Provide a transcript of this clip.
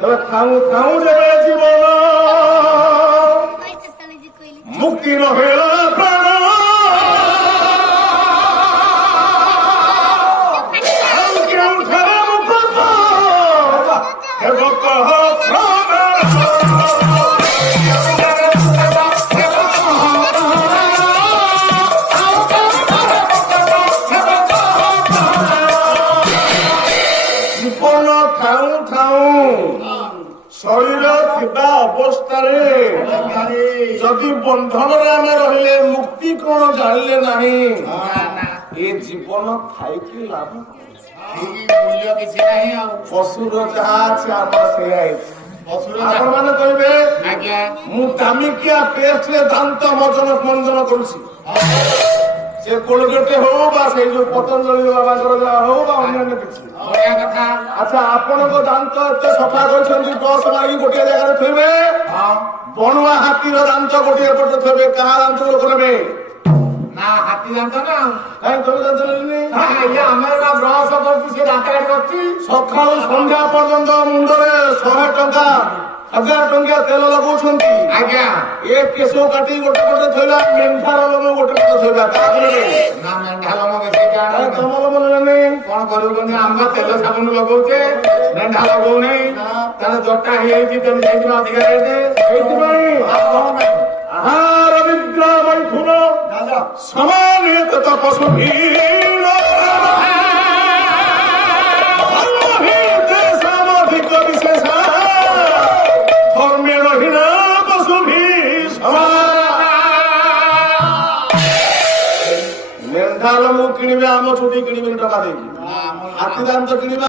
ଖାଉ ଖାଉ ଯେବେ ଜୀବନ ମୁକ୍ତି ନହେଲା ପ୍ରାଣ କେଉଁଠାରେ ମୁକ୍ତ ହେବ କହ ଜୀବନ ଥାଉ ଥାଉ ଶରୀର ଥିବା ଅବସ୍ଥାରେ ଯଦି ବନ୍ଧନରେ ଆମେ ରହିଲେ ମୁକ୍ତି କଣ ଜାଣିଲେ ନାହିଁ ଏ ଜୀବନ ଥାଇକି ଲାଭ ମୂଲ୍ୟ କିଛି ନାହିଁ ଆଉ ପଶୁର ଯାହା ଅଛି ଆମର ସେଇଆ ହେଇଛି ଆପଣ ମାନେ କହିବେ ଆଜ୍ଞା ମୁଁ ଦାମିକିଆ ପେଷ୍ଟରେ ଦାନ୍ତ ମଞ୍ଜନ କରୁଛି ସେ କୋଲଗେଟ ହଉ ବା ସେଇ ଯୋଉ ପତଞ୍ଜଳି ବାବାଙ୍କର ଯାହା ହଉ ବା ଅନ୍ୟାନ୍ୟ କିଛି ବଢିଆ କଥା ଆଚ୍ଛା ଆପଣଙ୍କ ଦାନ୍ତ ଏତେ ସଫା କରିଛନ୍ତି ବ୍ରସ ମାରିକି ଗୋଟିଏ ଜାଗାରେ ଥୋଇବେ ବଣୁଆ ହାତୀର ଦାନ୍ତ ଗୋଟିଏ ପଟେ ଥୋଇବେ କାହା ଦାନ୍ତ ନେବେ ନା ହାତୀ ଦାନ୍ତ ନା କାହିଁ ତମେ ଦାନ୍ତ ନେଲେନି ଆମର ବ୍ରଶ କରୁଛି ସେ ଦାନ୍ତ ଅଛି ସକାଳୁ ସନ୍ଧ୍ୟା ପର୍ଯ୍ୟନ୍ତ ମୁଣ୍ଡରେ 100 ଟଙ୍କା 1000 ଟଙ୍କିଆ ତେଲ ଲଗାଉଛନ୍ତି ଆଜ୍ଞା ଏ କେଶ କାଟି ଗୋଟେ ପଟେ ଥୋଇଲା ମେଣ୍ଢାର ଲୋମ ଗୋଟେ ପଟେ ଥୋଇଲା କାହାକୁ ନେବେ ନା ମେଣ୍ଢା ଲୋମ ବେଶୀ ତମ ଲୋମ ନେଲେନି କଣ କରୁଛନ୍ତି ଆମେ ତେଲ ସାବୁନ ଲଗଉଛେ ମେଣ୍ଢା ଲଗଉନି ତାର ଜଟା ହେଇଯାଇଛି ତେଣୁ ସେଇଥିପାଇଁ ଅଧିକା ରେଟ୍ ସେଇଥିପାଇଁ ଆହାର ନିଦ୍ରା ମୈଥୁନ ସମାନେ ତପସ୍సు ଭିଡ଼ ସାମଧିକ ବିଶେଷ ଧର୍ମେଣ ହୀନ ପଶୁ ଭି ମେଣ୍ଢା ଲୋମ କିଣିବେ ଆମ ଚୁଟି କିଣିବେ ଟଙ୍କା ଦେଇକି ହାତୀ ଦାନ୍ତ କିଣିବେ